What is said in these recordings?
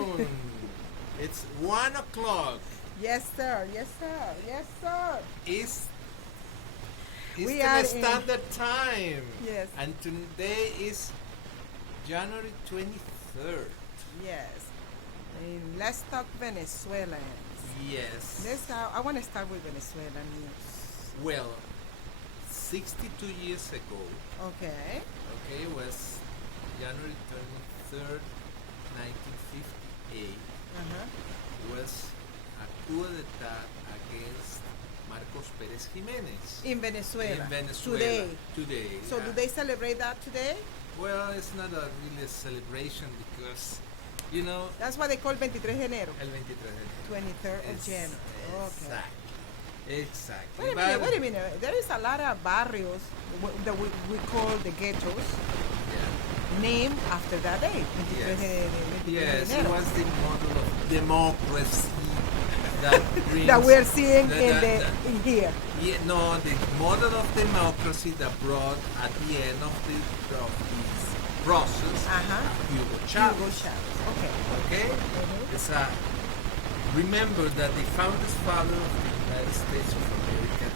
afternoon. It's 1 o'clock. Yes, sir. Yes, sir. Yes, sir. It's We the are in- standard time. Yes. And today is January 23rd. Yes. And let's talk Venezuelan. Yes. I want to start with Venezuelan news. Well, 62 years ago, Okay. it was January 23rd, 1958, Uh-huh. was a coup d'etat against Marcos Pérez Jiménez. In Venezuela. In Venezuela. Today. So yeah. do they celebrate that today? Well, it's not a really a celebration because, you know, That's what they call 23 de enero. el 23 de enero. 23rd of January. Okay. Exactly. Wait a minute. There is a lot of barrios that we call the ghettos Yeah. named after that day. 23 de Yes, it enero. was the model of democracy that brings... That we're seeing that- in here. Yeah, no, the model of democracy that brought at the end of this process Uh-huh. Hugo Chavez. Hugo Chavez. Okay. Okay? Mhm. It's a... Remember that the founders father of the United States of America,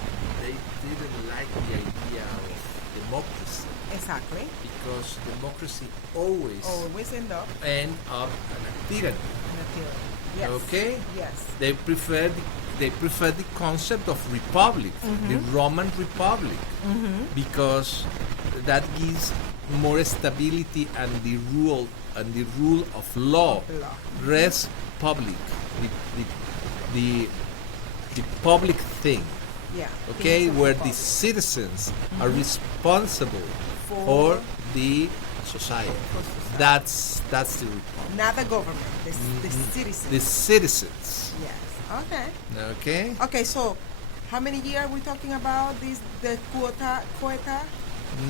they didn't like the idea of democracy Exactly. because democracy always Always end up end up in a tyranny. in a theory. Yes. Okay? Yes. They prefer the concept of republic, the Roman Republic, because that gives more stability and the rule of law. Law. Res public, the public thing. Yeah. Okay, Things of where the the public. citizens are responsible For- for the society. For society. That's the republic. Not the government. The citizens. The citizens. Yes. Okay. Okay. Okay. So, how many years are we talking about? The quota.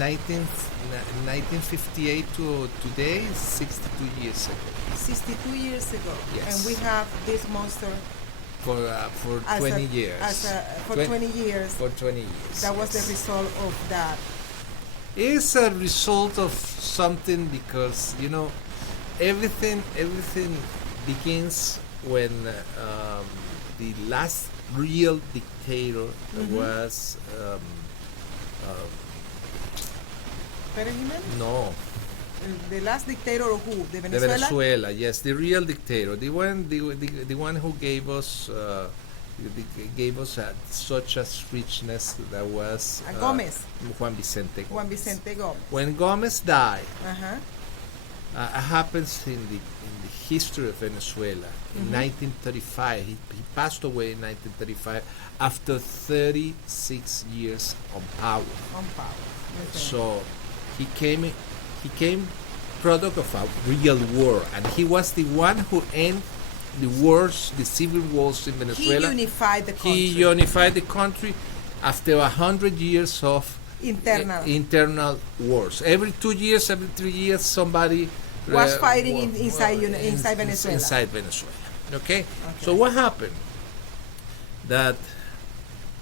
1958 to today, 62 years ago. 62 years ago. Yes. And we have this monster For as 20 years. for Twen- 20 years. For 20 years. That was the yes. result of that. It's a result of something because everything begins when the last real dictator was Pérez Jiménez? no. The last dictator of who? The The Venezuela? Venezuela, yes, the real dictator, the one who gave us such a richness that was Gomez. Juan Vicente. Juan Gomez. Vicente Gómez. When Gomez died, Uh-huh. it happens in the history of Venezuela in 1935. He passed away in 1935 after 36 years on power. On power. Okay. So he came product of a real war, and he was the one who ended the civil wars in Venezuela. He unified the country. He unified the country after 100 years of internal wars. Every 2 years, every 3 years, somebody Was fighting inside Venezuela. Inside Venezuela. Okay? So what happened? That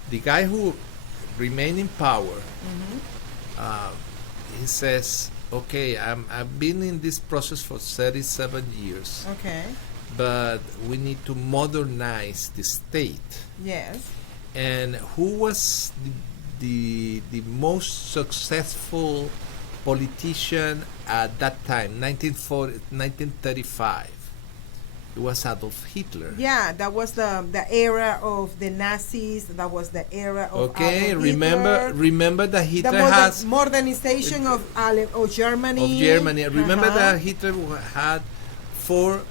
the guy who remained in power, he says, okay, I've been in this process for 37 years, Okay. but we need to modernize the state. Yes. And who was the most successful politician at that time, 1935? It was Adolf Hitler. Yeah, that was the era of the Nazis. That was the era of Okay, Adolf remember that Hitler. Hitler has modernization of Germany. of Germany. Remember Uh-huh. that Hitler had 4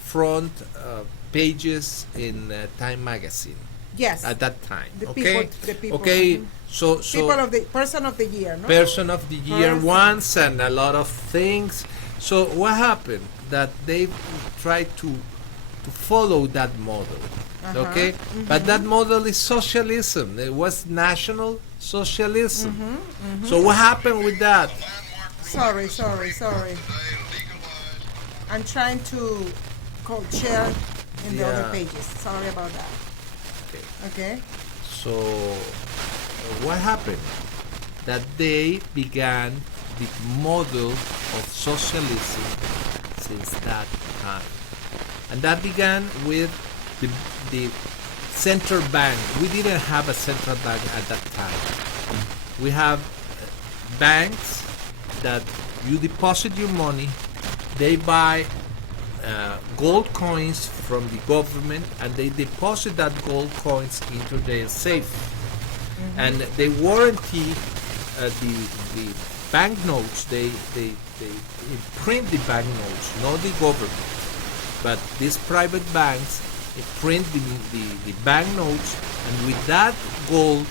front pages in Time magazine Yes. at that time. The Okay, people, okay. mhm. So Person of the year, no? person of the year Person. once and a lot of things. So what happened? That they tried to follow that model. Okay, but that model is socialism. It was national socialism. So what happened with that? Sorry. I'm trying to share in the other Yeah. pages. Sorry about that. Okay. So what happened? That they began the model of socialism since that time. And that began with the central bank. We didn't have a central bank at that time. We have banks that you deposit your money, they buy gold coins from the government, and they deposit that gold coins into their safe. And they warranty the banknotes. They print the banknotes, not the government, but these private banks print the banknotes, and with that gold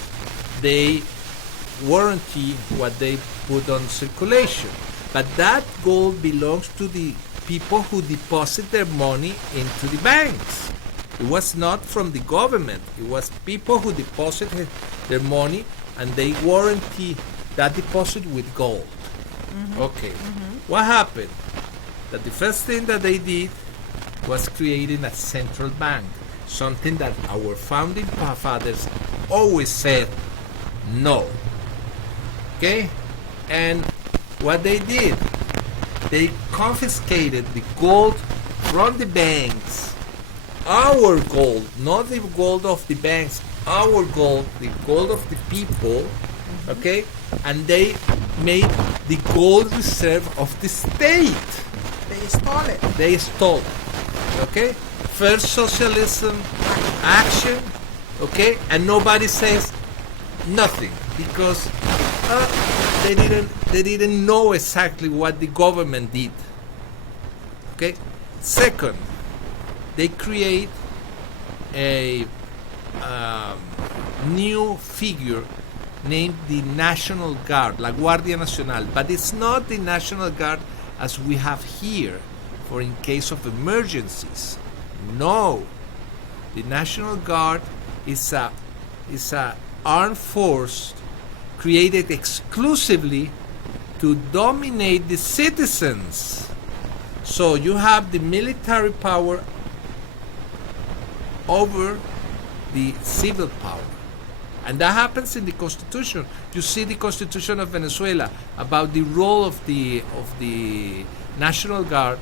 they warranty what they put on circulation. But that gold belongs to the people who deposit their money into the banks. It was not from the government. It was people who deposited their money, and they warranty that deposit with gold. Okay. What happened? That the first thing that they did was creating a central bank, something that our founding fathers always said no. Okay? And what they did, they confiscated the gold from the banks, our gold, not the gold of the banks, our gold, the gold of the people, okay? And they made the gold reserve of the state. They stole it. They stole it, okay? First socialism action, okay? And nobody says nothing because they didn't know exactly what the government did. Okay. Second, they create a new figure named the National Guard, La Guardia Nacional, but it's not the National Guard as we have here for in case of emergencies. No, the National Guard is a armed force created exclusively to dominate the citizens. So you have the military power over the civil power. And that happens in the Constitution. You see the Constitution of Venezuela about the role of the National Guard,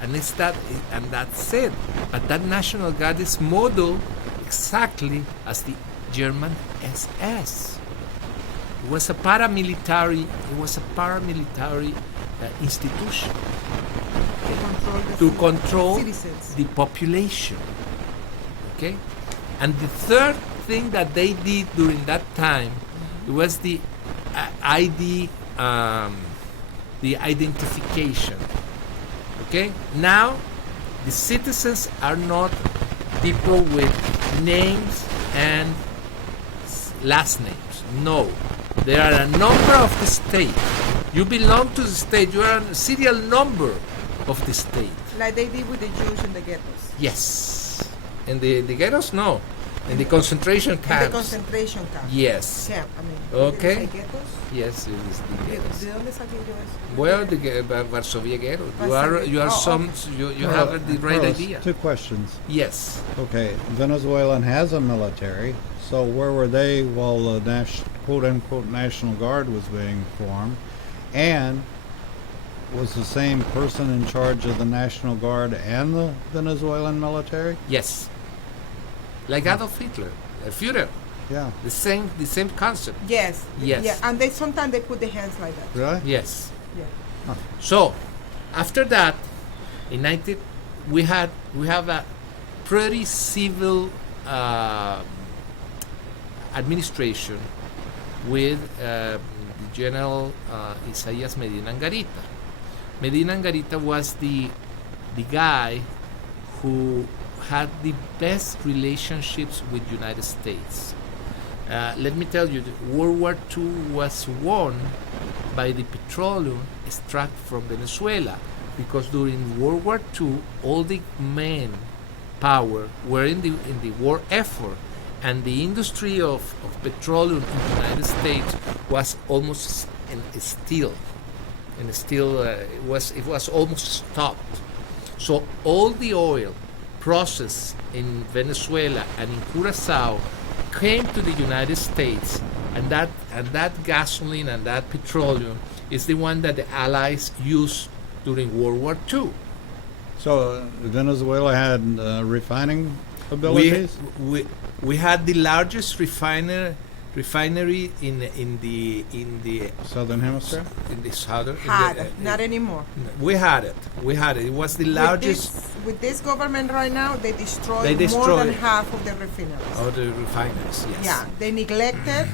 and that's it. But that National Guard is modeled exactly as the German SS. It was a paramilitary institution to control citizens. the population. Okay, and the third thing that they did during that time was the the identification. Okay, now the citizens are not people with names and last names. No. There are a number of the state. You belong to the state. You are a serial number of the state. Like they did with the Jews in the ghettos. Yes. In the ghettos, no. In the concentration camps. In the concentration camp. Yes. Camp, I mean. Okay. Ghettos? Yes, it is the ghettos. ¿De dónde saqué yo eso? Well, the Varsovia ghetto. You are you Well, have the right Carlos, idea. 2 questions. Yes. Okay, Venezuelan has a military, so where were they while the quote-unquote National Guard was being formed? And was the same person in charge of the National Guard and the Venezuelan military? Yes. Like Adolf Hitler, a Führer. Yeah. The same concept. Yes. Yes. Yeah, and they sometimes they put the hands like that. Really? Yes. Yeah. So, after that, in 19, we have a pretty civil administration with the General Isaías Medina Angarita. Medina Angarita was the guy who had the best relationships with United States. Let me tell you, World War II was won by the petroleum extract from Venezuela, because during World War II, all the main power were in the war effort, and the industry of petroleum in the United States was almost still, it was almost stopped. So all the oil processed in Venezuela and in Curacao came to the United States, and that gasoline and that petroleum is the one that the Allies used during World War II. So Venezuela had refining we, abilities. we had the largest refinery in the Southern Hemisphere. in the southern. Had, not anymore. We had it. It was the largest With this government right now, they destroyed more destroy than half of the refineries. of the refineries. Yes. Yeah, they neglected,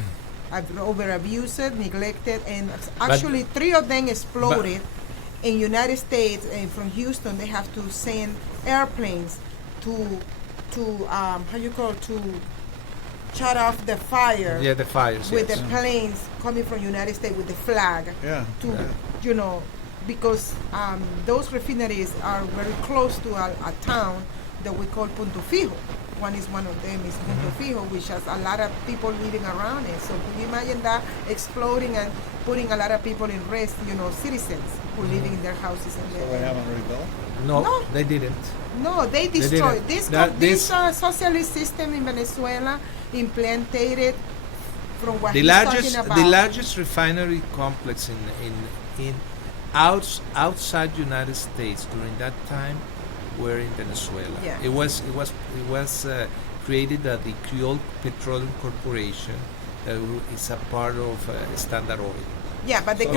over abused, neglected, and actually 3 of them exploded in United States. And from Houston, they have to send airplanes to how you call it, to shut off the fire. Yeah, the fires. With yes. the planes coming from United States with the flag. Yeah. To because those refineries are very close to a town that we call Punto Fijo. One of them is Punto Fijo, which has a lot of people living around it. So could you imagine that exploding and putting a lot of people in risk, citizens who living in their houses and So they haven't rebuilt. No, they didn't. No, they destroyed didn't. this socialist system in Venezuela implanted from what The he's largest talking about. the largest refinery complex in outside United States during that time were in Venezuela. Yeah. It was created at the Creole Petroleum Corporation, is a part of Standard Oil. Yeah, but the So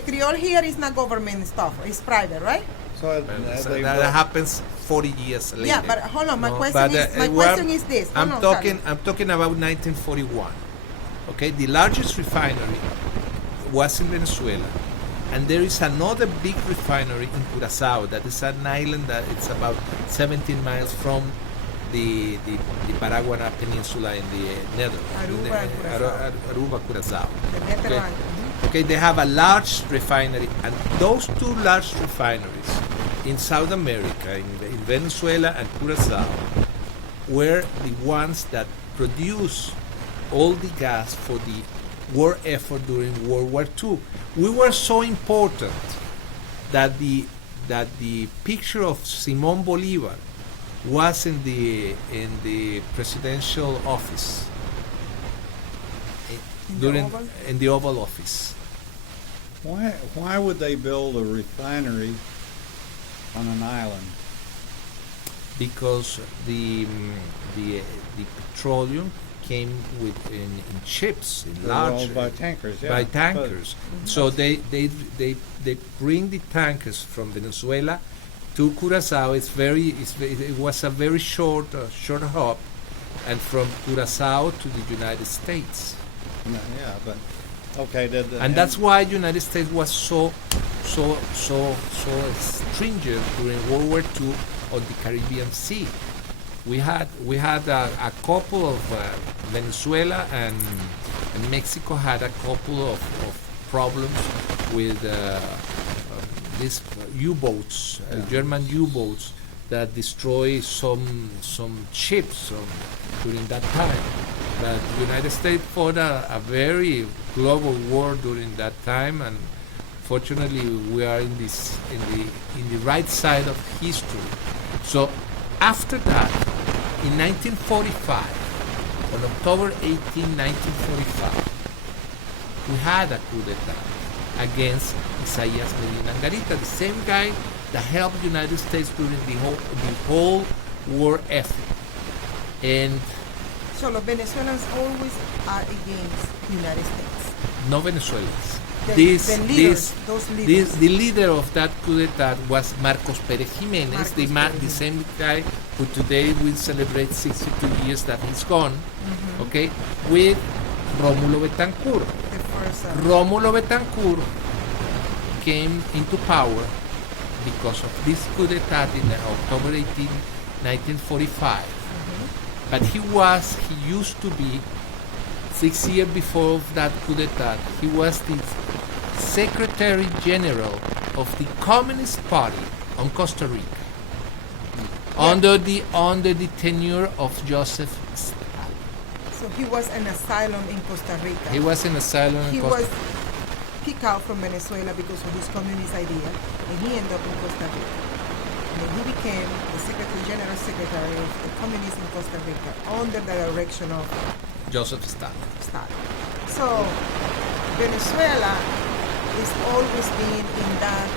Creole here is not government stuff; it's private, right? So That happens 40 years later. Yeah, but hold on. My No, question but, is my we're- question is this. Hold I'm on, talking. Carlos. I'm talking about 1941. Okay, the largest refinery was in Venezuela, and there is another big refinery in Curacao that is an island that it's about 17 miles from the Paraguay Peninsula in the Netherlands. Aruba, Curacao. The veteran. Okay, they have a large refinery, and those 2 large refineries in South America, in Venezuela and Curacao, were the ones that produced all the gas for the war effort during World War II. We were so important that the picture of Simón Bolívar was in the presidential office in the Oval Office. Why would they build a refinery on an island? Because the petroleum came in ships, in large By tankers. Yeah. by tankers. So they bring the tankers from Venezuela to Curacao. It was a very short hop, and from Curacao to the United States. Yeah, but okay. And that's why United States was so stringent during World War II on the Caribbean Sea. We had a couple of Venezuela and Mexico had a couple of problems with these U-boats, German U-boats that destroy some ships during that time. But the United States fought a very global war during that time, and fortunately we are in the right side of history. So after that, in 1945, on October 18, 1945, we had a coup d'etat against Isaías Medina Angarita, the same guy that helped the United States during the whole war effort. And So los Venezuelans always are against the United States. no Venezuelans. The leaders, those leaders. The leader of that coup d'etat was Marcos Pérez Jiménez, Marcos the Pérez. same guy who today will celebrate 62 years that he's gone, okay, with Rómulo Betancourt. The first, Rómulo Betancourt came into power because of this coup d'etat in October 18, 1945. But he used to be, 6 years before that coup d'etat, he was the Secretary General of the Communist Party on Costa Rica, under the tenure of Joseph Stalin. so he was an asylum in Costa Rica. He was in asylum in He Costa was kicked out from Venezuela because of his communist idea, and he ended up in Costa Rica. And then he became the General Secretary of the Communists in Costa Rica under the direction of Joseph Stalin. Stalin. So Venezuela is always been in that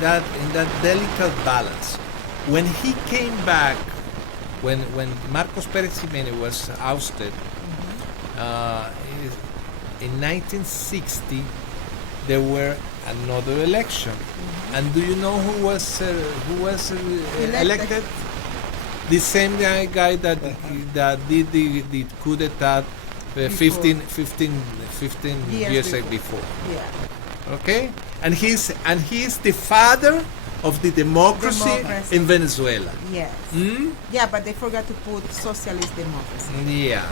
that delicate balance. When he came back, when Marcos Pérez Jiménez was ousted, in 1960, there were another election, and do you know who was elected? The same guy that did the coup d'état 15 years before. Yeah. Okay, and he's the father of the democracy in Venezuela. Yes. Yeah, but they forgot to put socialist democracy. Yeah.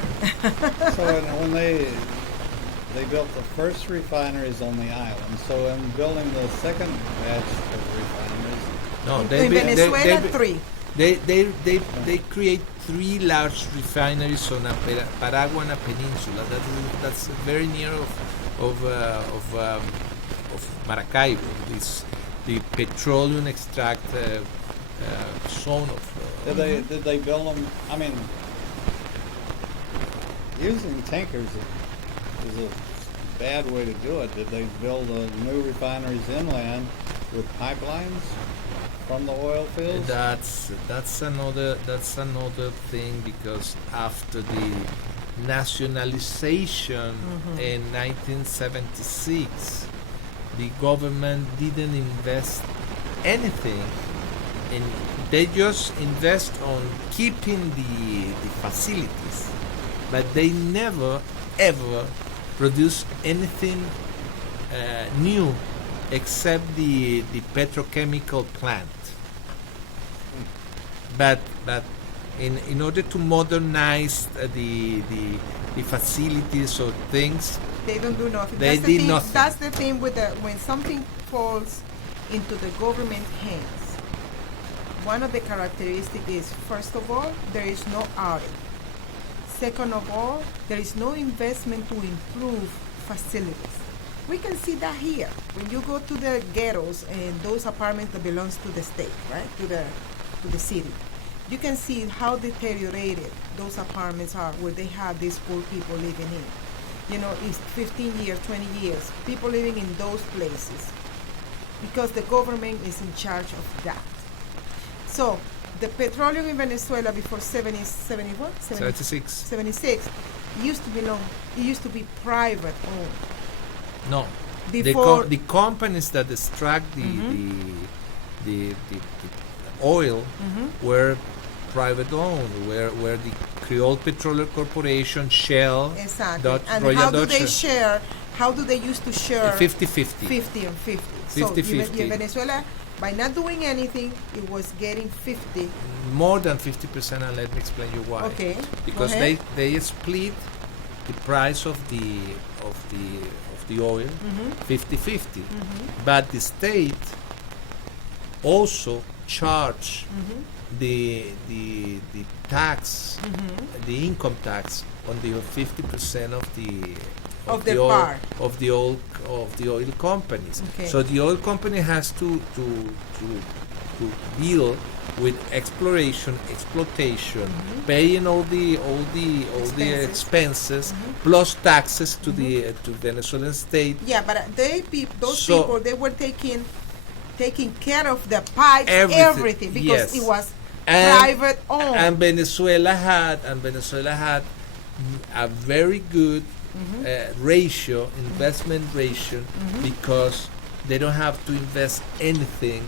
So when they built the first refineries on the island, so in building the second batch of refineries, No, In Venezuela, 3. They create 3 large refineries on a Paraguana peninsula. That's very near of Maracaibo. This the petroleum extract zone of. did they build them? I mean, using tankers is a bad way to do it. Did they build new refineries inland with pipelines from the oil fields? That's another thing, because after the nationalization in 1976, the government didn't invest anything, and they just invest on keeping the facilities, but they never ever produce anything new except the petrochemical plant. But in order to modernize the facilities or things, They don't do nothing. They did nothing. That's the thing with when something falls into the government hands. One of the characteristics is, first of all, there is no audit. Second of all, there is no investment to improve facilities. We can see that here. When you go to the ghettos and those apartments that belongs to the state, right, to the city, you can see how deteriorated those apartments are, where they have these poor people living in. You know, it's 15 years, 20 years, people living in those places, because the government is in charge of that. So the petroleum in Venezuela before 76. 76 used to be private owned. No, Before the companies that extract the oil were private owned, where the Creole Petroleum Corporation, Shell, exactly. Dutch, And Royal how do Dutch, they share? How do they used to share? 50-50. 50 and 50. 50-50. So Venezuela, by not doing anything, it was getting 50. More than 50%, and let me explain you why. Okay. Because go ahead. they split the price of the oil 50-50, but the state also charge the tax, the income tax on the 50% of the oil companies. Okay. So the oil company has to deal with exploration, exploitation, paying all the expenses plus taxes to the to Venezuelan state. Yeah, but those So- people, they were taking care of the pipes, Everything, everything, because yes. it was And- private owned. And Venezuela had a very good ratio, investment ratio, because they don't have to invest anything,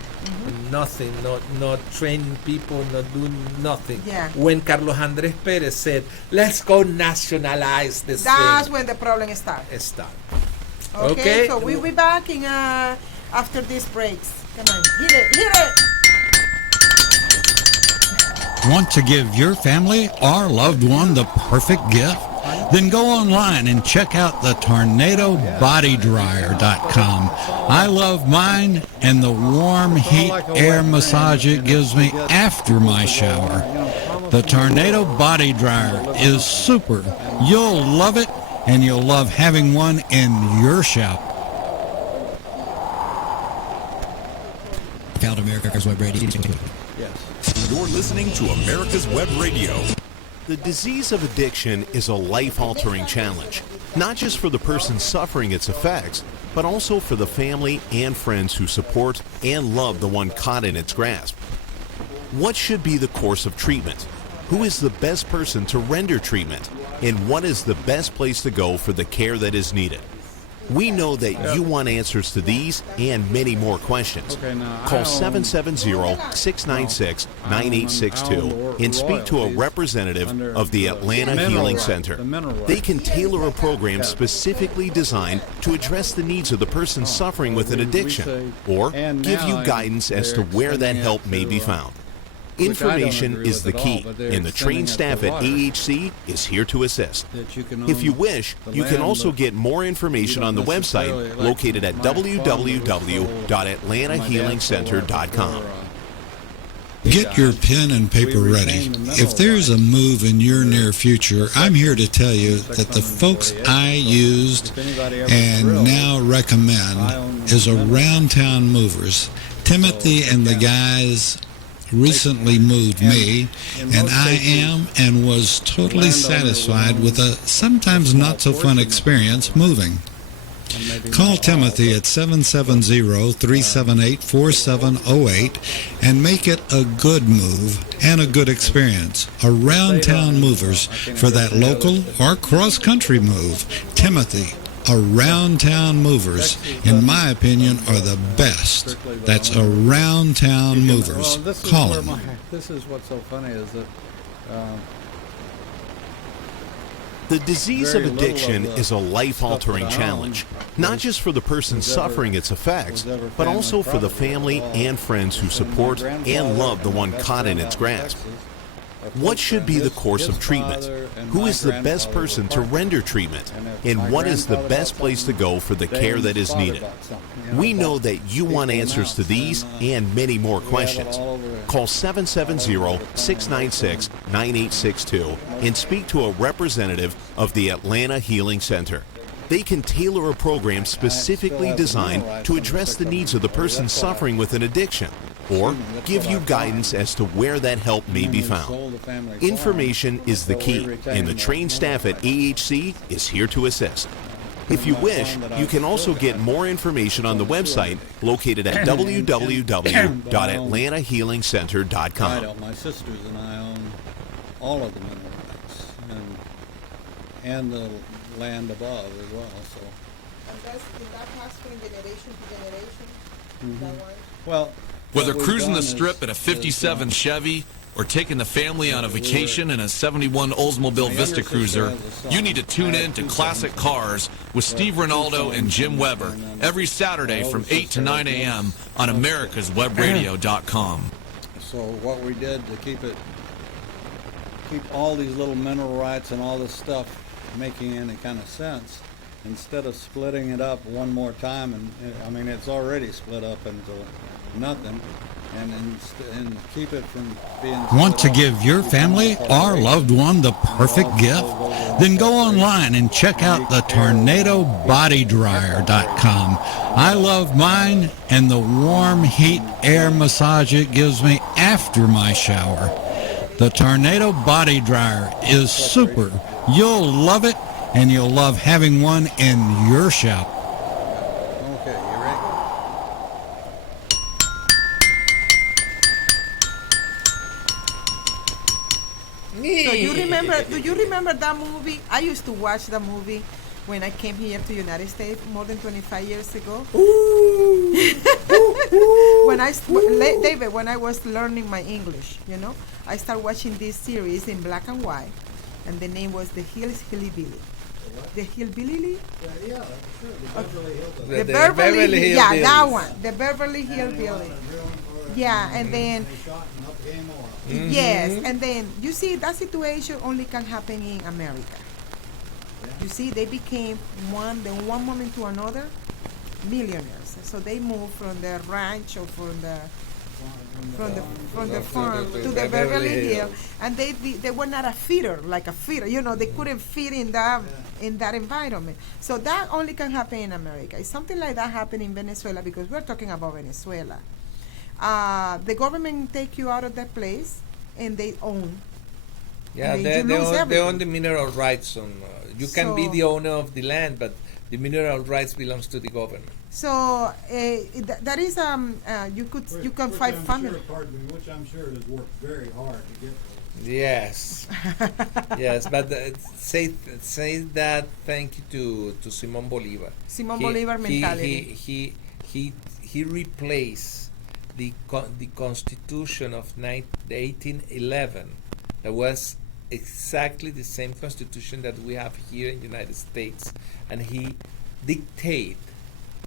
nothing, not training people, not doing nothing. Yeah. When Carlos Andrés Pérez said, "Let's go nationalize this That's thing," when the problem started. start. Okay, so we'll be back in after these breaks. Come on, hit it. Want to give your family or loved one the perfect gift? Then go online and check out the TornadoBodyDryer.com. I love mine and the warm heat air massage it gives me after my shower. The Tornado Body Dryer is super. You'll love it, and you'll love having one in your shower. Found America's Web Radio. Yes. You're listening to America's Web Radio. The disease of addiction is a life-altering challenge. not just for the person suffering its effects, but also for the family and friends who support and love the one caught in its grasp. What should be the course of treatment? Who is the best person to render treatment? And what is the best place to go for the care that is needed? We know that you want answers to these and many more questions. Call 770-696-9862 and speak to a representative of the Atlanta Healing Center. They can tailor a program specifically designed to address the needs of the person suffering with an addiction, or give you guidance as to where that help may be found. Information is the key, and the trained staff at AHC is here to assist. If you wish, you can also get more information on the website located at www.atlantahealingcenter.com. Get your pen and paper ready. If there's a move in your near future, I'm here to tell you that the folks I used and now recommend is Around Town Movers. Timothy and the guys recently moved me, and I am and was totally satisfied with a sometimes not so fun experience moving. Call Timothy at 770-378-4708 and make it a good move and a good experience. Around Town Movers for that local or cross-country move. Timothy, Around Town Movers, in my opinion, are the best. That's Around Town Movers. Call them. This is what's so funny is that The disease of addiction is a life-altering challenge, not just for the person suffering its effects, but also for the family and friends who support and love the one caught in its grasp. What should be the course of treatment? Who is the best person to render treatment? And what is the best place to go for the care that is needed? We know that you want answers to these and many more questions. Call 770-696-9862 and speak to a representative of the Atlanta Healing Center. They can tailor a program specifically designed to address the needs of the person suffering with an addiction, or give you guidance as to where that help may be found. Information is the key, and the trained staff at AHC is here to assist. If you wish, you can also get more information on the website located at www.atlantahealingcenter.com. My sisters and I own all of the mineral rights and the land above as well. So. And did that pass from generation to generation? That one? Well, whether cruising the strip in a 57 Chevy or taking the family on a vacation in a 71 Oldsmobile Vista Cruiser, you need to tune in to Classic Cars with Steve Ronaldo and Jim Weber every Saturday from 8 to 9 a.m. on americaswebradio.com. So what we did to keep all these little mineral rights and all this stuff making any kind of sense, instead of splitting it up one more time, and I mean it's already split up into nothing, and keep it from being. Want to give your family or loved one the perfect gift? Then go online and check out the tornadobodydryer.com. I love mine and the warm heat air massage it gives me after my shower. The Tornado Body Dryer is super. You'll love it, and you'll love having one in your shower. Okay, you ready? So do you remember that movie? I used to watch that movie when I came here to the United States more than 25 years ago. David, when I was learning my English, I started watching this series in black and white, and the name was The Hillbilly. The Hillbilly? Yeah, sure. The Beverly Hill. Yeah, that one. The Beverly Hillbilly. Yeah, and then yes, and then you see that situation only can happen in America. You see, they became one moment to another millionaires. So they moved from the ranch or from the farm to the Beverly Hill, and they were not a feeder. They couldn't fit in that environment. So that only can happen in America. If something like that happened in Venezuela, because we're talking about Venezuela, the government take you out of that place, and they own Yeah, and then you lose they everything. own the mineral rights on. You can be So- the owner of the land, but the mineral rights belongs to the government. So that is you can fight family. Which I'm sure has worked very hard to get. Yes, yes, but say that thank you to Simon Bolivar. Simon Bolivar mentality. He replaced the Constitution of 1811. That was exactly the same Constitution that we have here in the United States, and he dictated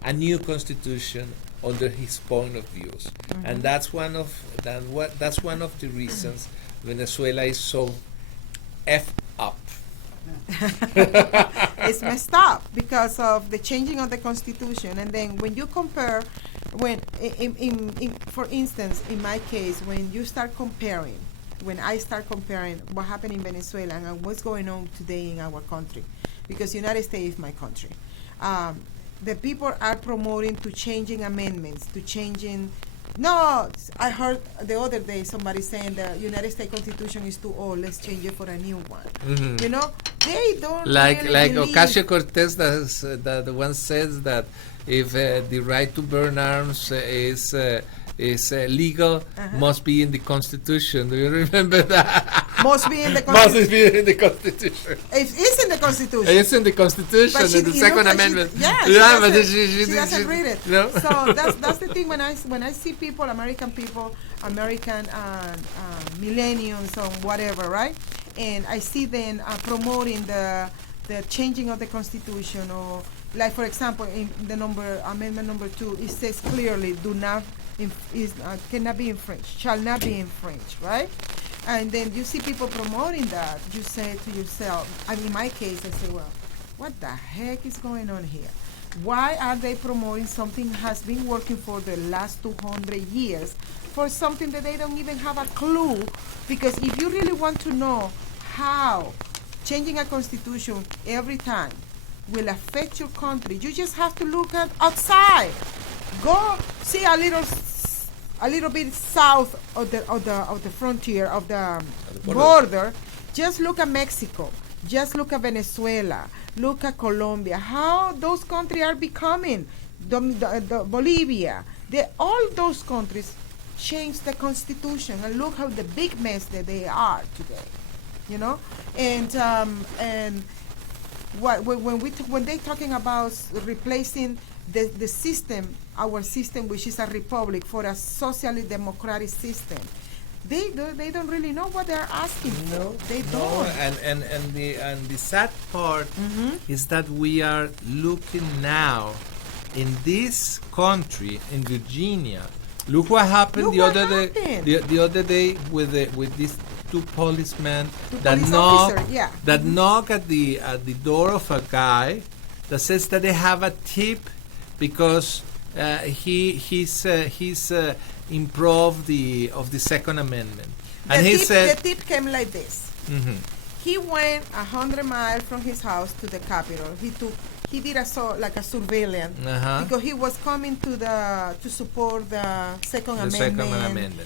a new Constitution under his point of views, and that's one of the reasons Venezuela is so effed up. It's messed up because of the changing of the constitution, and then when you compare, when for instance, in my case, when I start comparing what happened in Venezuela and what's going on today in our country, because United States is my country. The people are promoting to changing amendments, to changing. No, I heard the other day somebody saying the United States Constitution is too old. Let's change it for a new one. You know, they don't Like really believe. Ocasio-Cortez that the one says that if the right to bear arms is legal, must be in the Constitution. Do you remember that? Must be in the Must Constitution. be in the Constitution. It's in the Constitution. It's in the Constitution, But she- in the you know Second what she- Amendment. yeah, But she doesn't read it. No? So that's the thing when I see people, American millennials or whatever, right? And I see them promoting the changing of the Constitution, or like for example in the amendment number 2, it says clearly cannot be infringed, shall not be infringed, right? And then you see people promoting that, you say to yourself, and in my case I say, well, what the heck is going on here? Why are they promoting something that has been working for the last 200 years for something that they don't even have a clue? Because if you really want to know how changing a constitution every time will affect your country, you just have to look at outside. Go see a little bit south of the frontier of the border. Just look at Mexico. Just look at Venezuela. Look at Colombia. How those countries are becoming. The Bolivia. All those countries changed the constitution, and look how the big mess that they are today. You know, and when they're talking about replacing the system, our system, which is a republic, for a socially democratic system, they don't really know what they're asking for. They don't. And the sad part is that we are looking now in this country, in Virginia. Look what happened Look the what other happened. day. The other day with these two policemen Two that police knock officer, yeah. that knock at the door of a guy that says that they have a tip because he's improved of the Second Amendment, and he said The tip came like this. He went 100 miles from his house to the Capitol. He did a surveillance because he was coming to support the Second Amendment.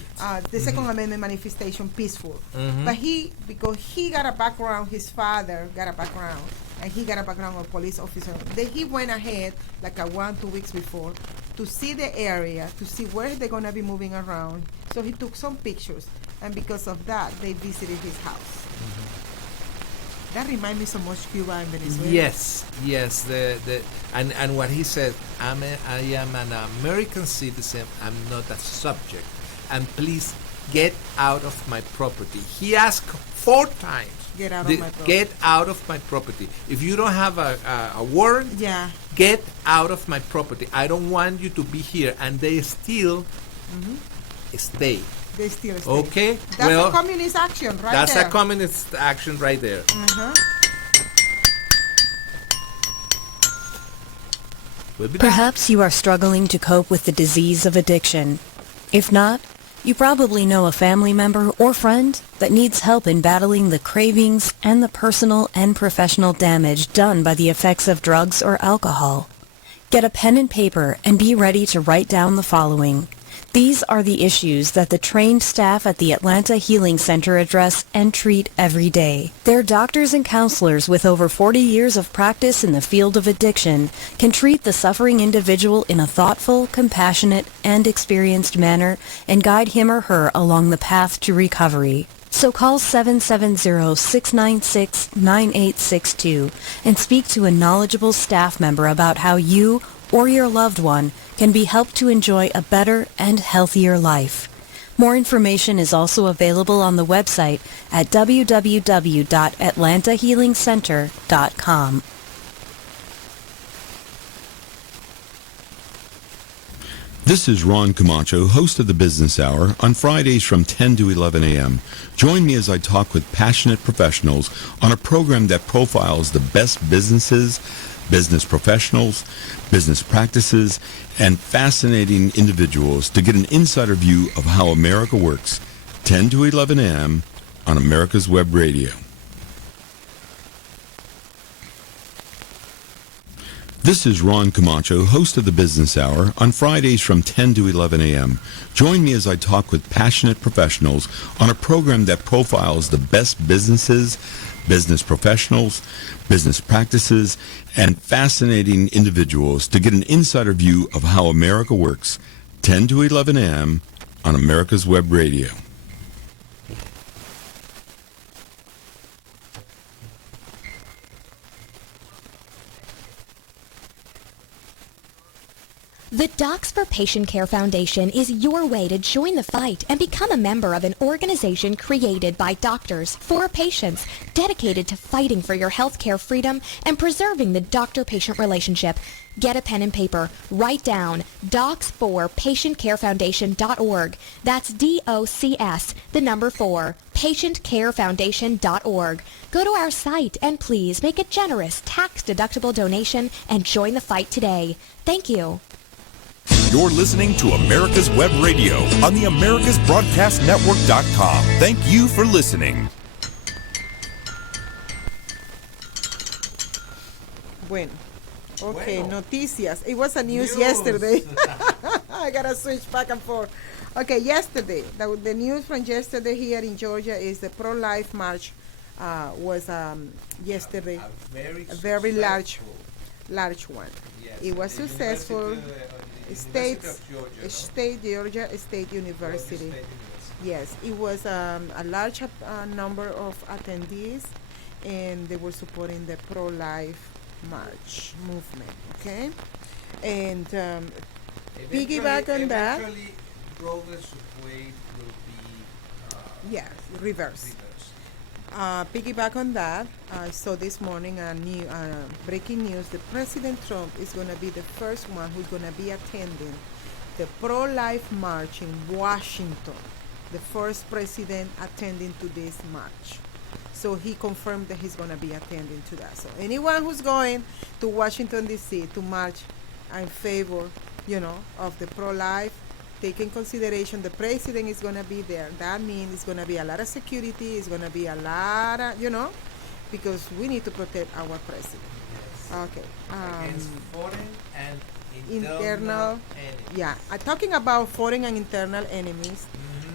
The Second Amendment manifestation, peaceful. But because he got a background, his father got a background, and he got a background of police officer. Then he went ahead 1-2 weeks before to see the area, to see where they're gonna be moving around. So he took some pictures, and because of that, they visited his house. That reminds me so much Cuba and Venezuela. Yes. And what he said, I am an American citizen. I'm not a subject. And please get out of my property. He asked 4 times. Get out of my property. Get out of my property. If you don't have a warrant, Yeah. get out of my property. I don't want you to be here. And they still stay. They still stay. Okay? That's a communist action right that's there. a communist action right there. We'll be back. Perhaps you are struggling to cope with the disease of addiction. If not, you probably know a family member or friend that needs help in battling the cravings and the personal and professional damage done by the effects of drugs or alcohol. Get a pen and paper and be ready to write down the following. These are the issues that the trained staff at the Atlanta Healing Center address and treat every day. Their doctors and counselors with over 40 years of practice in the field of addiction can treat the suffering individual in a thoughtful, compassionate, and experienced manner and guide him or her along the path to recovery. So call 770-696-9862 and speak to a knowledgeable staff member about how you or your loved one can be helped to enjoy a better and healthier life. More information is also available on the website at www.atlantahealingcenter.com. This is Ron Camacho, host of the Business Hour, on Fridays from 10 to 11 a.m. Join me as I talk with passionate professionals on a program that profiles the best businesses, business professionals, business practices, and fascinating individuals to get an insider view of how America works. 10 to 11 a.m. on America's Web Radio. This is Ron Camacho, host of the Business Hour, on Fridays from 10 to 11 a.m. Join me as I talk with passionate professionals on a program that profiles the best businesses, business professionals, business practices, and fascinating individuals to get an insider view of how America works. 10 to 11 a.m. on America's Web Radio. The Docs for Patient Care Foundation is your way to join the fight and become a member of an organization created by doctors for patients, dedicated to fighting for your health care freedom and preserving the doctor-patient relationship. Get a pen and paper. Write down docs4patientcarefoundation.org. That's DOCS, the number 4, patientcarefoundation.org. Go to our site and please make a generous tax-deductible donation and join the fight today. Thank you. You're listening to America's Web Radio on the AmericasBroadcastNetwork.com. Thank you for listening. Bueno. Okay, noticias. It was a news yesterday. I gotta switch back and forth. Okay, yesterday, the news from yesterday here in Georgia is the pro-life march was yesterday A very large one. Yes, It was the successful. University of Georgia, Georgia State University. Yes, it was a large number of attendees, and they were supporting the pro-life march movement. Okay, and piggyback on that. Eventually, Roe versus Wade will be Yes, reverse. Piggyback on that, I saw this morning a new breaking news. The President Trump is going to be the first one who's going to be attending the pro-life march in Washington. The first president attending to this march. So he confirmed that he's going to be attending to that. So anyone who's going to Washington, D.C. to march in favor, of the pro-life, take in consideration the president is going to be there. That means it's going to be a lot of security. It's going to be a lot of, because we need to protect our president. yes, Okay. against foreign and Internal. enemies. Yeah. Talking about foreign and internal enemies.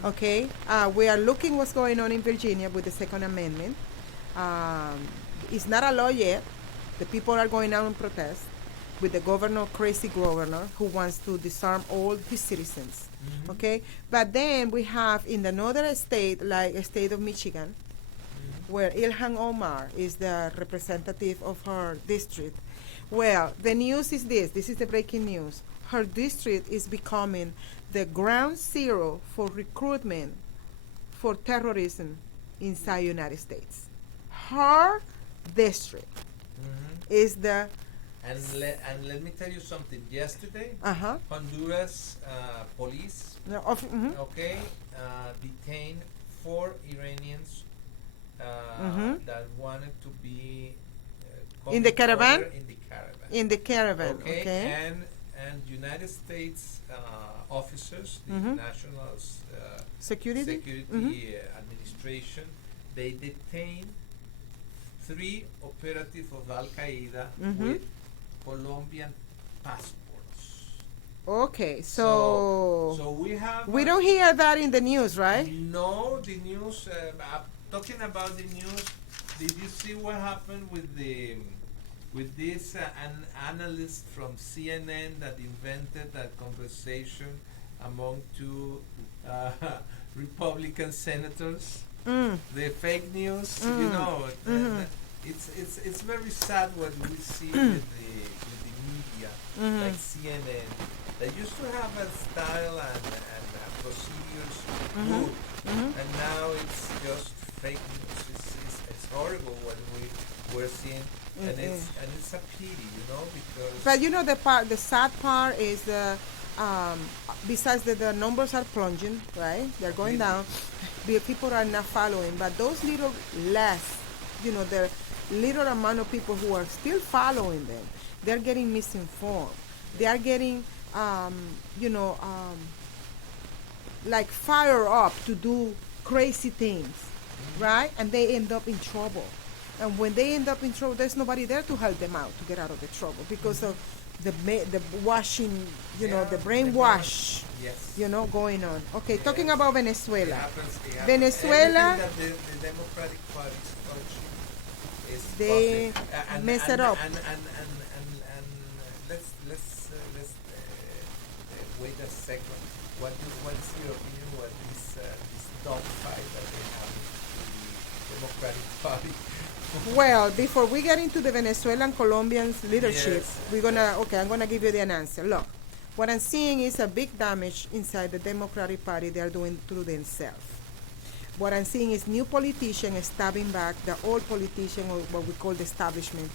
Okay. We are looking what's going on in Virginia with the Second Amendment. It's not a law yet. The people are going out and protest with the crazy governor, who wants to disarm all his citizens. Okay, but then we have in another state, like a state of Michigan, where Ilhan Omar is the representative of her district. Well, the news is this is the breaking news. Her district is becoming the ground zero for recruitment for terrorism inside United States. Her district is the And let me tell you something. Yesterday, uh-huh. Honduras police, No, detained 4 Iranians that wanted to be In the caravan? In the caravan. in the caravan. Okay. And United States officers, the National Security. Administration, they detained 3 operatives of Al Qaeda with Colombian passports. Okay, So we have. we don't hear that in the news, right? No, the news. Talking about the news, did you see what happened with this an analyst from CNN that invented that conversation among two Republican senators? The fake news, you know. It's very sad what we see with the media, like CNN. They used to have a style and procedures good, and now it's just fake news. It's horrible what we're seeing, and it's a pity, you know, because. But you know the sad part is besides the numbers are plunging, right? They're going down. The people are not following, but those little less, you know, the little amount of people who are still following them, they're getting misinformed. They are getting, like fired up to do crazy things, right? And they end up in trouble. And when they end up in trouble, there's nobody there to help them out to get out of the trouble because of the washing, the brainwash, going on. Okay, talking about Venezuela. Venezuela, the Democratic Party's function is they mess it up. And let's wait a second. What's your opinion about this dogfight that they have with the Democratic Party? Well, before we get into the Venezuelan Colombians leadership, I'm gonna give you the answer. Look, what I'm seeing is a big damage inside the Democratic Party they are doing through themselves. What I'm seeing is new politicians stabbing back the old politician, or what we call the establishment,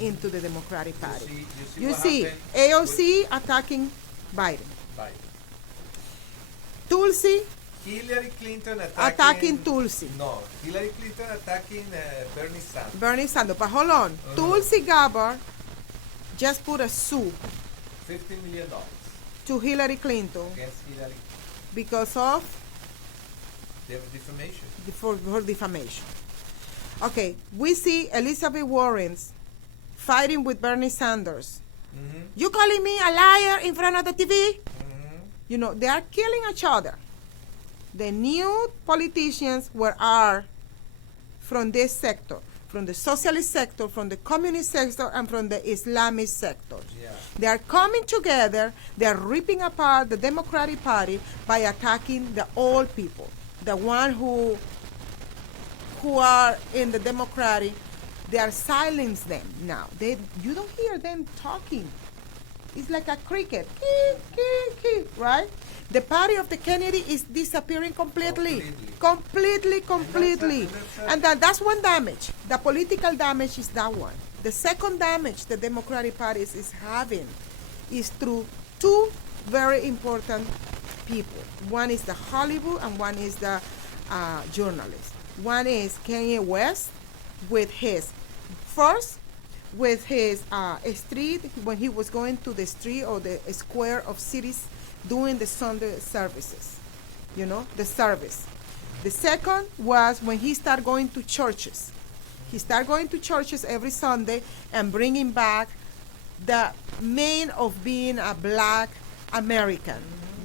into the Democratic Party. You see AOC attacking Biden. Tulsi Hillary Clinton attacking Tulsi. No, Hillary Clinton attacking Bernie Sanders. Bernie Sanders. But hold on. Tulsi Gabbard just put a suit $50 million to Hillary Clinton against Hillary because of defamation. For her defamation. Okay, we see Elizabeth Warren fighting with Bernie Sanders. You calling me a liar in front of the TV? You know, they are killing each other. The new politicians are from this sector, from the socialist sector, from the communist sector, and from the Islamic sector. Yeah. They are coming together. They are ripping apart the Democratic Party by attacking the old people, the one who are in the Democratic. They are silencing them now. You don't hear them talking. It's like a cricket, right? The party of the Kennedy is disappearing completely. And that's one damage. The political damage is that one. The second damage the Democratic Party is having is through two very important people. One is the Hollywood and one is the journalist. One is Kanye West with his street, when he was going to the street or the square of cities doing the Sunday services, the service. The second was when he started going to churches. He started going to churches every Sunday and bringing back the main of being a black American,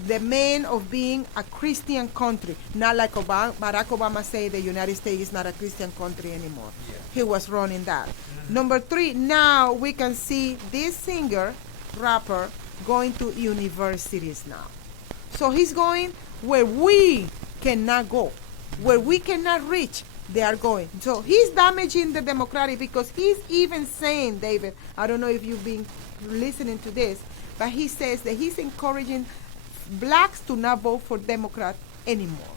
the main of being a Christian country, not like Barack Obama said the United States is not a Christian country anymore. Yeah. He was running that. Number 3, now we can see this singer, rapper, going to universities now. So he's going where we cannot go, where we cannot reach, they are going. So he's damaging the Democratic because he's even saying, David, I don't know if you've been listening to this, but he says that he's encouraging blacks to not vote for Democrat anymore.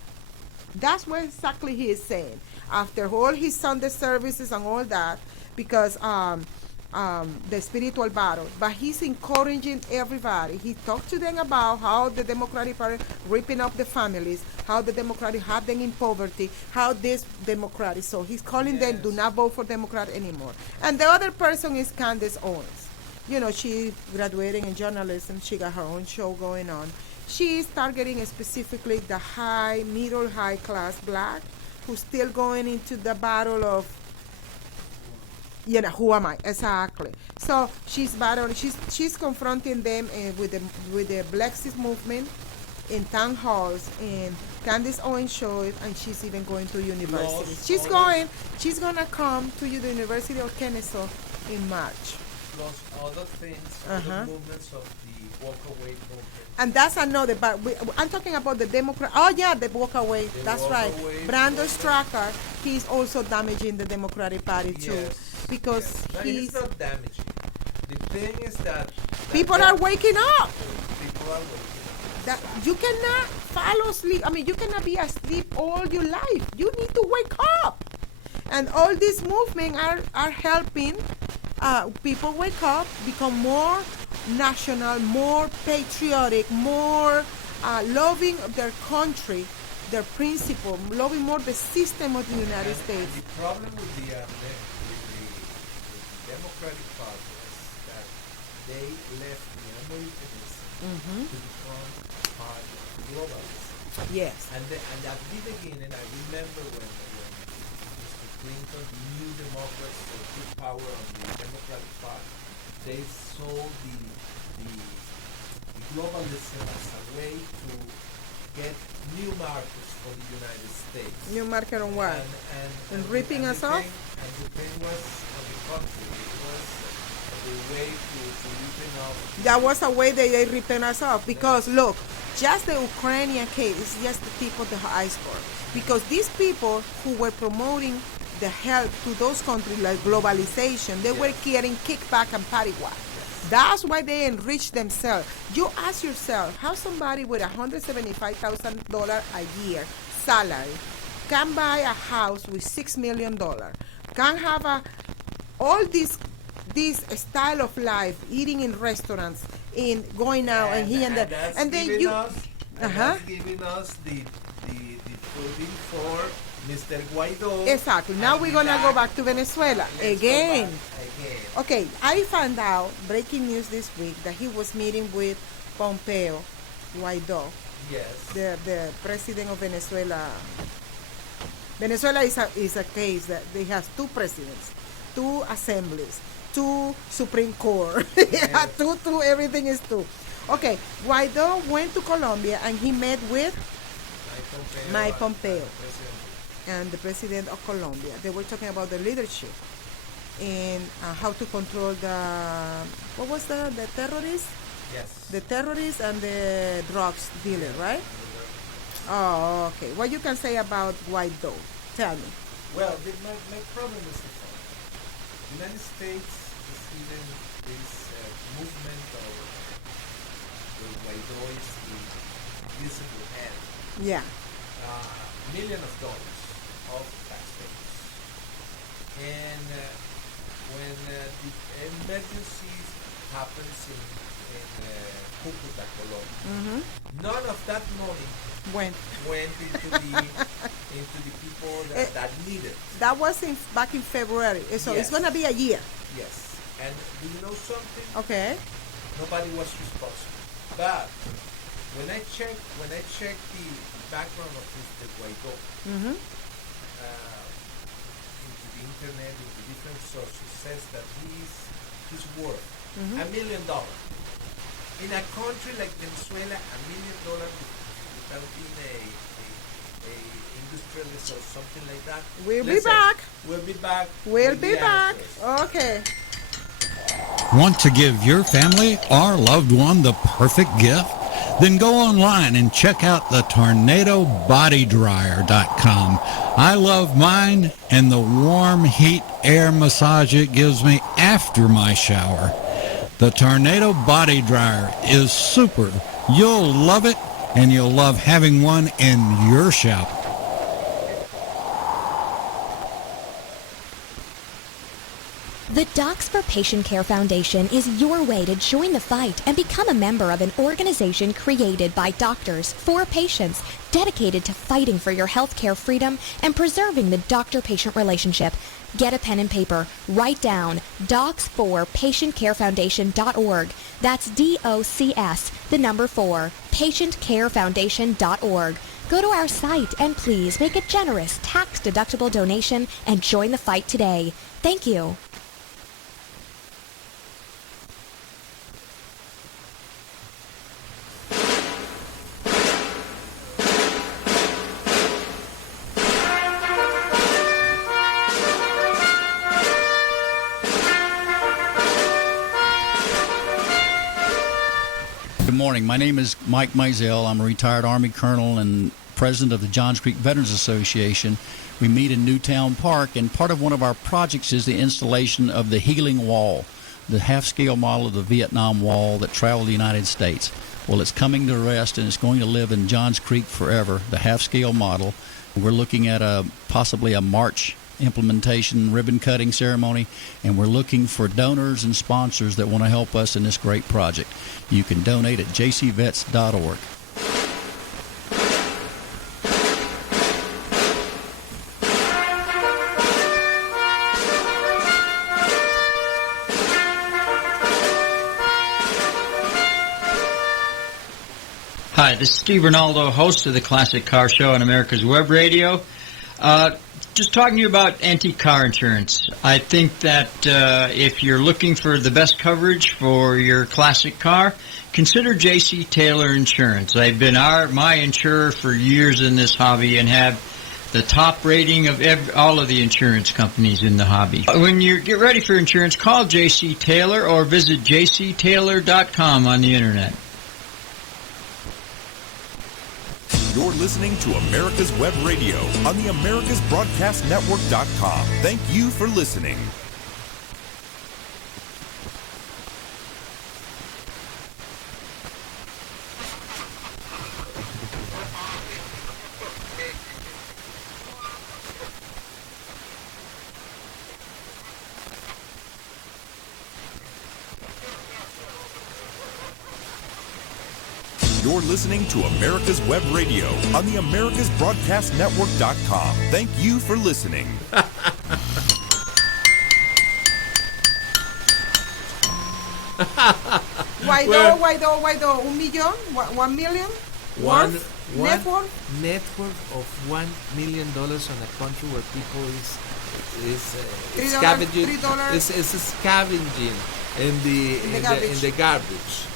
That's what exactly he is saying. After all his Sunday services and all that, because the spiritual battle, but he's encouraging everybody. He talked to them about how the Democratic Party ripping up the families, how the Democratic have them in poverty, how this Democratic. So he's calling them, do not vote for Democrat anymore. And the other person is Candace Owens. She graduating in journalism. She got her own show going on. She is targeting specifically the middle high class black who's still going into the battle of You know, who am I? Exactly. So she's battling. She's confronting them with the Blexit movement in town halls and Candace Owens show it, and she's even going to universities. She's gonna come to the University of Kennesaw in March. Plus other things, other movements of the walkaway movement. And that's another, but I'm talking about the Democrat. Oh yeah, the walkaway. That's right. Brandon Stracker, he's also damaging the Democratic Party too, because he's not damaging. The thing is that people are waking up. People are waking up. That you cannot fall asleep. I mean, you cannot be asleep all your life. You need to wake up. And all these movements are helping people wake up, become more national, more patriotic, more loving of their country, their principle, loving more the system of the United States. And the problem with the Democratic Party is that they left the Americanism to become part of globalism. Yes. And at the beginning, I remember when Mr. Clinton, the New Democrats, took power on the Democratic Party, they saw the globalism as a way to get new markets for the United States. New market on what? And ripping us off? And the thing was on the country. It was a way to ripping off. That was a way they ripping us off, because look, just the Ukrainian case is just the tip of the iceberg, because these people who were promoting the help to those countries like globalization, they were getting kickback and paddywhack. That's why they enrich themselves. You ask yourself how somebody with $175,000 a year salary can buy a house with $6 million, can have all this style of life, eating in restaurants, in going out and here and there, and then you that's giving us the footing for Mr. Guaido. Exactly. Now we're gonna go back to Venezuela again. Okay, I found out, breaking news this week, that he was meeting with Pompeo, Guaido. Yes. The president of Venezuela. Venezuela is a case that they have two presidents, two assemblies, two Supreme Court. two, everything is two. Okay, Guaido went to Colombia and he met with Mike Pompeo and the president of Colombia. They were talking about the leadership and how to control the terrorists? Yes. The terrorists and the drugs dealer, right? Oh, okay. What you can say about Guaido? Tell me. Well, my problem is the following. The United States is even this movement of Guaido is the visible head. Yeah. $millions of taxpayers. And when the emergencies happens in Cúcuta, Colombia, none of that money went into the people that need it. That was back in February, so it's gonna be a year. Yes, and do you know something? Okay. Nobody was responsible. But when I checked the background of Mr. Guaido into the internet, into different sources, says that he's worth $1 million. In a country like Venezuela, $1 million without being a industrialist or something like that. We'll be back. We'll be back. Okay. Want to give your family or loved one the perfect gift? Then go online and check out the TornadoBodyDryer.com. I love mine and the warm heat air massage it gives me after my shower. The Tornado Body Dryer is super. You'll love it, and you'll love having one in your shower. The Docs for Patient Care Foundation is your way to join the fight and become a member of an organization created by doctors for patients, dedicated to fighting for your healthcare freedom and preserving the doctor-patient relationship. Get a pen and paper. Write down docs4patientcarefoundation.org. That's DOCS, the number 4, patientcarefoundation.org. Go to our site and please make a generous tax-deductible donation and join the fight today. Thank you. morning. My name is Mike Mizell. I'm a retired Army colonel and president of the Johns Creek Veterans Association. We meet in Newtown Park, and part of one of our projects is the installation of the Healing Wall, the half-scale model of the Vietnam Wall that traveled the United States. Well, it's coming to rest, and it's going to live in Johns Creek forever, the half-scale model. We're looking at possibly a March implementation ribbon-cutting ceremony, and we're looking for donors and sponsors that want to help us in this great project. You can donate at jcvets.org. Hi, this is Steve Ronaldo, host of the Classic Car Show on America's Web Radio. Just talking to you about antique car insurance. I think that if you're looking for the best coverage for your classic car, consider J.C. Taylor Insurance. They've been my insurer for years in this hobby and have the top rating of all of the insurance companies in the hobby. When you get ready for insurance, call J.C. Taylor or visit jctaylor.com on the internet. You're listening to America's Web Radio on the AmericasBroadcastNetwork.com. Thank you for listening. You're listening to America's Web Radio on the AmericasBroadcastNetwork.com. Thank you for listening. Guaidó, $1 million, 1 million? Net worth of $1 million on a country where people is $3 scavenging in the garbage.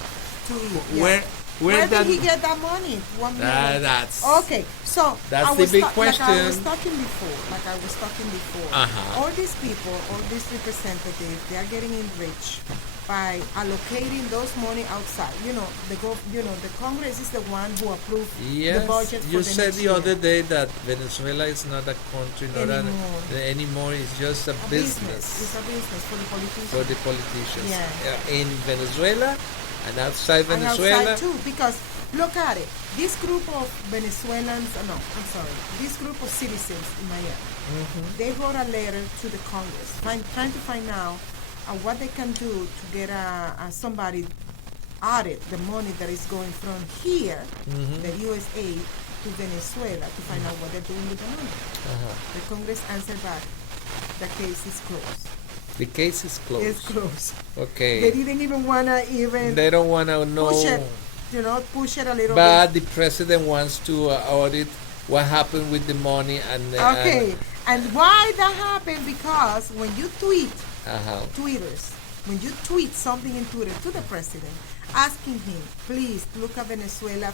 Where did he get that money? 1 million. That's okay. So that's the big question. Like I was talking before. All these people, all these representatives, they are getting enriched by allocating those money outside. The Congress is the one who approved the budget. You said the other day that Venezuela is not a country, anymore. It's just a business. It's a business for the politicians. Yeah. In Venezuela. And outside Venezuela? And outside too, because look at it. This group of Venezuelans, this group of citizens in Miami, they wrote a letter to the Congress, trying to find out what they can do to get somebody audit the money that is going from here, the U.S. aid, to Venezuela to find out what they're doing with the money. The Congress answered back, the case is closed. The case is closed. It's closed. Okay. They didn't even want to They don't want to know. Push it a little bit. But the president wants to audit what happened with the money and. And why that happened? Because when you tweet, tweeters, when you tweet something in Twitter to the president, asking him, please look at Venezuela,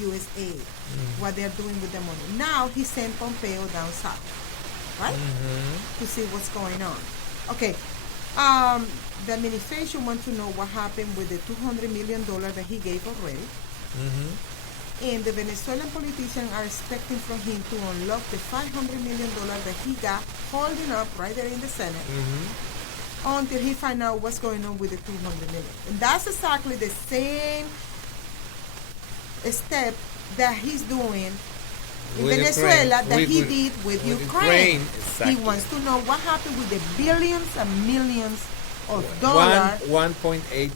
USA, what they're doing with the money. Now he sent Pompeo down south, right, to see what's going on. Okay, the administration wants to know what happened with the $200 million that he gave already. And the Venezuelan politicians are expecting from him to unlock the $500 million that he got holding up right there in the Senate until he finds out what's going on with the $200 million. And that's exactly the same step that he's doing in Venezuela that he did with Ukraine. Exactly. He wants to know what happened with the billions and millions of dollars. 1.8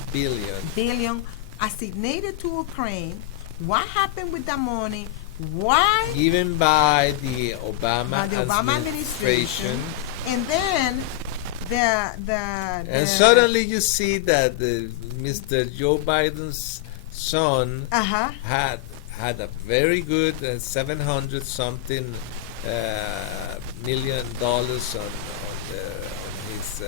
billion assigned to Ukraine. What happened with that money? Why? Given by the Obama administration. And then and suddenly you see that Mr. Joe Biden's son had a very good $700 something million on his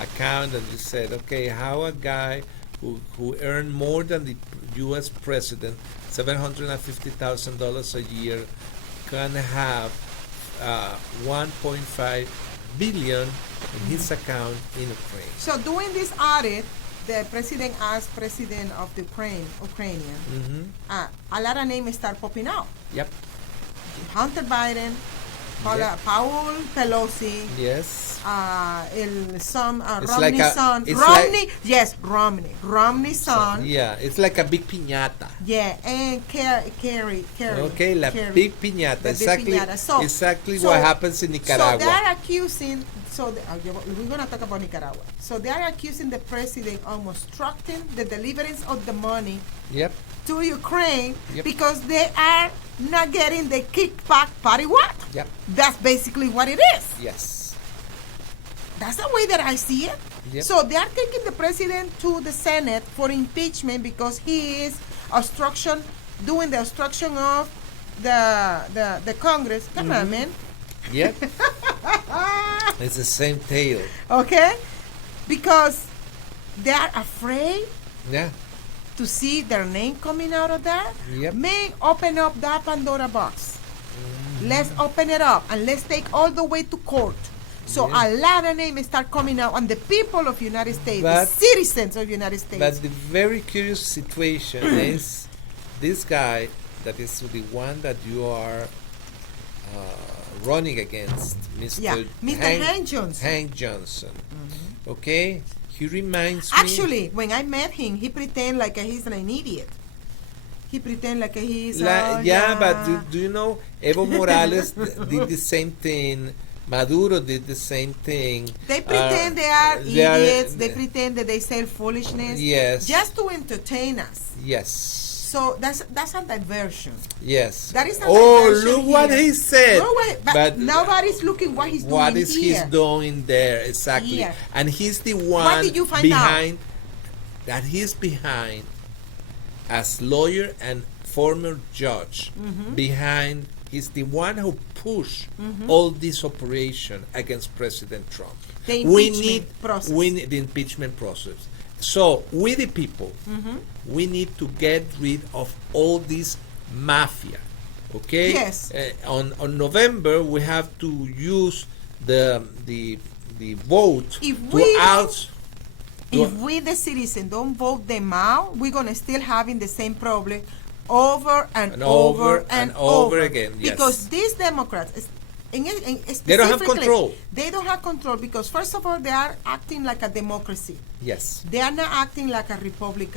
account, and you said, okay, how a guy who earned more than the U.S. president, $750,000 a year, can have 1.5 billion in his account in Ukraine. So doing this audit, the president asked president of the Ukrainian, a lot of names start popping out. Yep. Hunter Biden, Paul Pelosi. Yes. El son, It's Romney's like a- son. it's Romney, like- yes, Romney. Romney's son. Yeah, it's like a big piñata. Yeah, and Kerry. Okay, la Kerry, big piñata. the big Exactly. piñata. So- Exactly so- what happens in Nicaragua. So they are accusing. We're going to talk about Nicaragua. So they are accusing the president of obstructing the deliverance of the money Yep. to Ukraine Yep. because they are not getting the kickback party what? Yep. That's basically what it is. Yes. That's the way that I see it. Yep. So they are taking the president to the Senate for impeachment because he is doing the obstruction of the Congress. Come on, man. Yep. It's the same tale. Okay? Because they are afraid Yeah. to see their name coming out of that. Yep. May open up that Pandora box. Let's open it up and let's take all the way to court. So Yeah. a lot of names start coming out, and the people of United States, But- the citizens of United States. But the very curious situation is this guy that is the one that you are running against, Mr. Yeah, Mr. Hank Johnson. Hank Johnson. Okay? He reminds me. Actually, when I met him, he pretend like he's an idiot. He pretend like he's But do you know Evo Morales did the same thing. Maduro did the same thing. They pretend they are idiots. They pretend that they say foolishness. Yes. Just to entertain us. Yes. So that's a diversion. Yes. That is a Oh, diversion look what here. he said. No way, but nobody's looking what he's doing What is here. he doing there exactly? Here. And he's the one did you find behind that he's behind as lawyer and former judge behind. He's the one who pushed all this operation against President Trump. The We impeachment process. need the impeachment process. So we the people, we need to get rid of all this mafia. Okay. Yes. On November we have to use the vote If to we out. If we, the citizen, don't vote them out, we're going to still having the same problem over and over again. Yes. Because these Democrats, They don't have specifically, control. They don't have control because, first of all, they are acting like a democracy. Yes. They are not acting like a republic.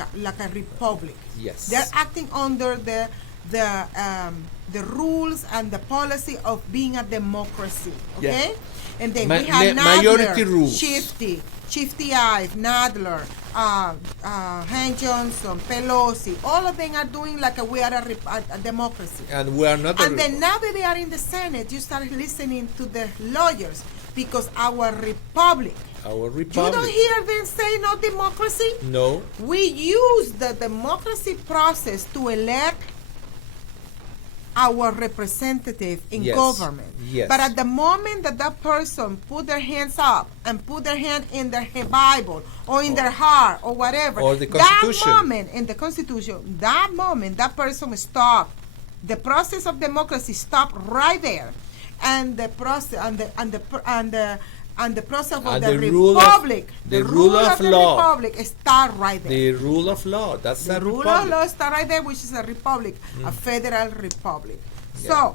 Yes. They're acting under the rules and the policy of being a democracy. Okay. Yeah. And then Ma- we have ma- Nadler, majority rules. Shifty Eyes, Nadler, Hank Johnson, Pelosi. All of them are doing like we are a democracy. And we are not. And then now that they are in the Senate, you start listening to the lawyers because our republic. You don't hear them say no democracy? No. We use the democracy process to elect our representative in government. Yes. But at the moment that person put their hands up and put their hand in their Bible or in their heart or whatever, or the Constitution. that moment in the Constitution, that moment that person stop. The process of democracy stop right there, and the process and the process of And the the rule of- republic, the rule of the law. republic start right there. The rule of law. That's The a rule republic. of law start right there, which is a republic, a federal republic. Yeah.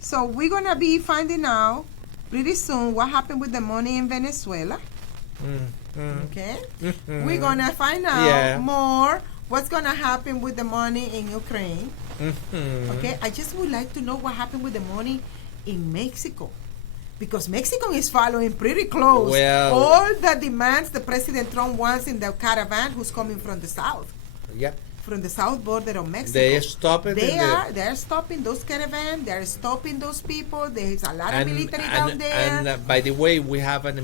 So we're gonna be finding out pretty soon what happened with the money in Venezuela. Okay, we're gonna find out more what's gonna happen with the money in Ukraine. Okay, I just would like to know what happened with the money in Mexico. Because Mexico is following pretty close all the demands the President Trump wants in the caravan who's coming from the south. Yep. From the south border of Mexico. They stop it. They're stopping those caravans. They're stopping those people. There's a lot of military down there. And by the way, we have an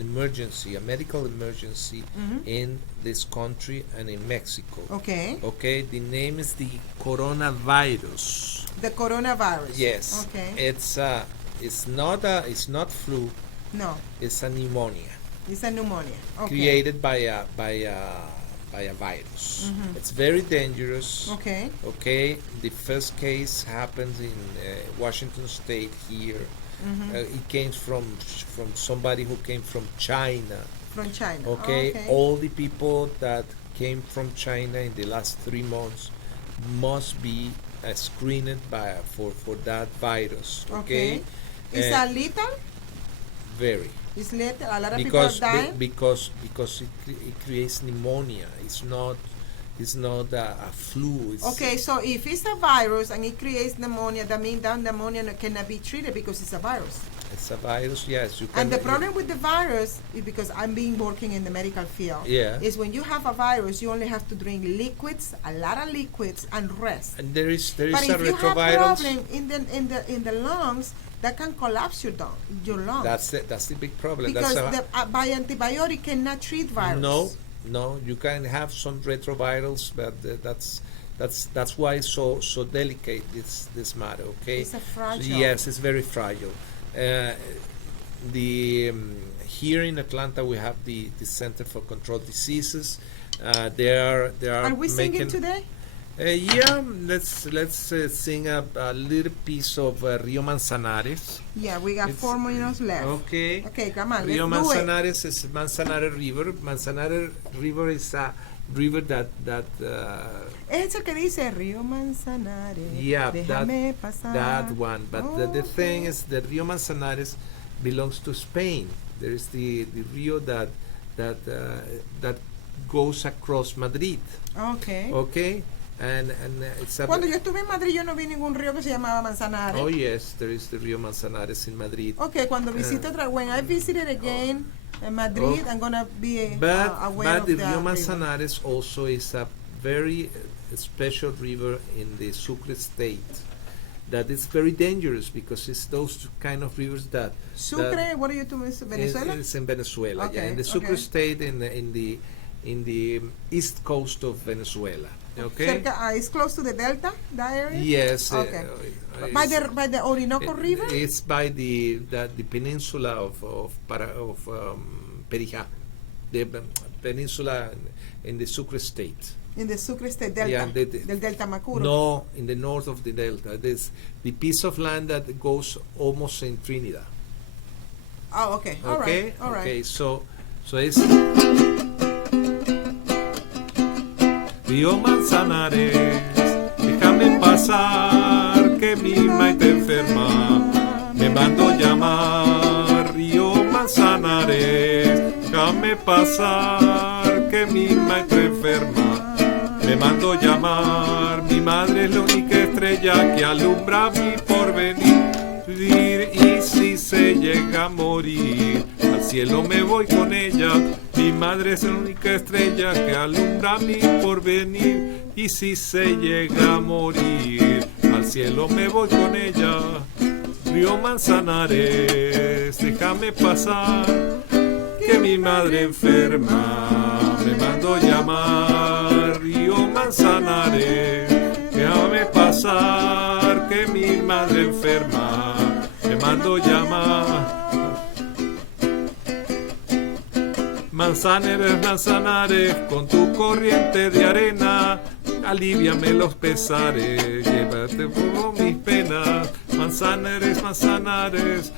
emergency, a medical emergency in this country and in Mexico. Okay. Okay. The name is the coronavirus. The coronavirus. Yes. Okay. It's not flu. No. It's a pneumonia. It's a pneumonia. Okay. Created by a virus. It's very dangerous. Okay. Okay. The first case happened in Washington State here. It came from somebody who came from China From China. Okay, all the people that came from China in the last 3 months must be screened for that virus. Okay, Is that lethal? Very. It's lethal. A lot of people are dying because it creates pneumonia. It's not a flu. Okay, so if it's a virus and it creates pneumonia, that means that pneumonia cannot be treated because it's a virus. It's a virus, yes. You can, and the problem with the virus is because I'm working in the medical field. Yeah. Is when you have a virus, you only have to drink liquids, a lot of liquids, and rest. And there is but a if you have retrovirus. problem in the lungs, that can collapse your lungs. That's the big problem. Because by antibiotic cannot treat virus. No, you can have some retrovirals, but that's why it's so delicate this matter. Okay. It's a fragile. Yes, it's very fragile. Here in Atlanta we have the Center for Controlled Diseases. They are Are we singing today? Yeah, let's sing a little piece of Rio Manzanares. Yeah, we got 4 minutes left. Okay. Okay, come on, Rio let's do it. Manzanares is Manzanares River. Manzanares River is a river that Es el que dice Río Manzanares. yeah, Déjame pasar. that one. But the thing is that Rio Manzanares belongs to Spain. There is the rio that goes across Madrid. Okay. Okay. And it's a Cuando yo estuve en Madrid, yo no vi ningún río que se llamaba Manzanares. Oh yes, there is the Rio Manzanares in Madrid. Okay, cuando visito when I visited again in Madrid, I'm gonna be aware But of the that Rio river. Manzanares also is a very special river in the Sucre state. That is very dangerous because it's those kind of rivers that Sucre, what are you doing? Venezuela? It's in Venezuela, Okay, yeah, in the Sucre okay. state in the east coast of Venezuela. Okay. It's close to the Delta, that area? Yes. Okay. By the Orinoco River? It's by the peninsula of Perijá, the peninsula in the Sucre state. In the Sucre state, Delta, Yeah, del Delta Macuro. No, in the north of the Delta. There's the piece of land that goes almost in Trinidad. Oh, okay. All right. Okay, so it's Río Manzanares, déjame pasar que mi maite enferma, me mando llamar. Río Manzanares, déjame pasar que mi maite enferma, me mando llamar. Mi madre es la única estrella que alumbra mi porvenir. Y si se llega a morir, al cielo me voy con ella. Mi madre es la única estrella que alumbra mi porvenir. Y si se llega a morir, al cielo me voy con ella. Río Manzanares, déjame pasar, que mi madre enferma, me mando llamar. Río Manzanares, déjame pasar, que mi madre enferma, me mando llamar. Manzanares, Manzanares, con tu corriente de arena, aliviame los pesares, llévate por mis penas. Manzanares, Manzanares,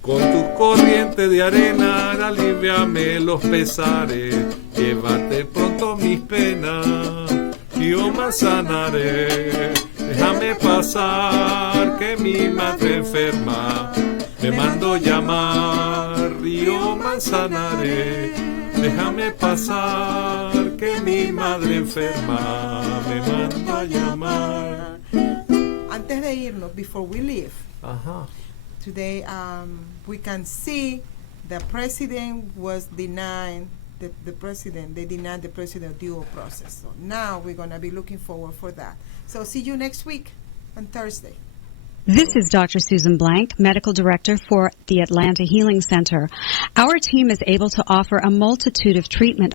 con tu corriente de arena, aliviame los pesares, llévate pronto mis penas. Río Manzanares, déjame pasar, que mi madre enferma, me mando llamar. Río Manzanares, déjame pasar, que mi madre enferma, me mando a llamar. Antes de irnos, before we leave, today we can see the president was denying they denied the president due process. So now we're going to be looking forward for that. So see you next week on Thursday. This is Dr. Susan Blank, Medical Director for the Atlanta Healing Center. Our team is able to offer a multitude of treatment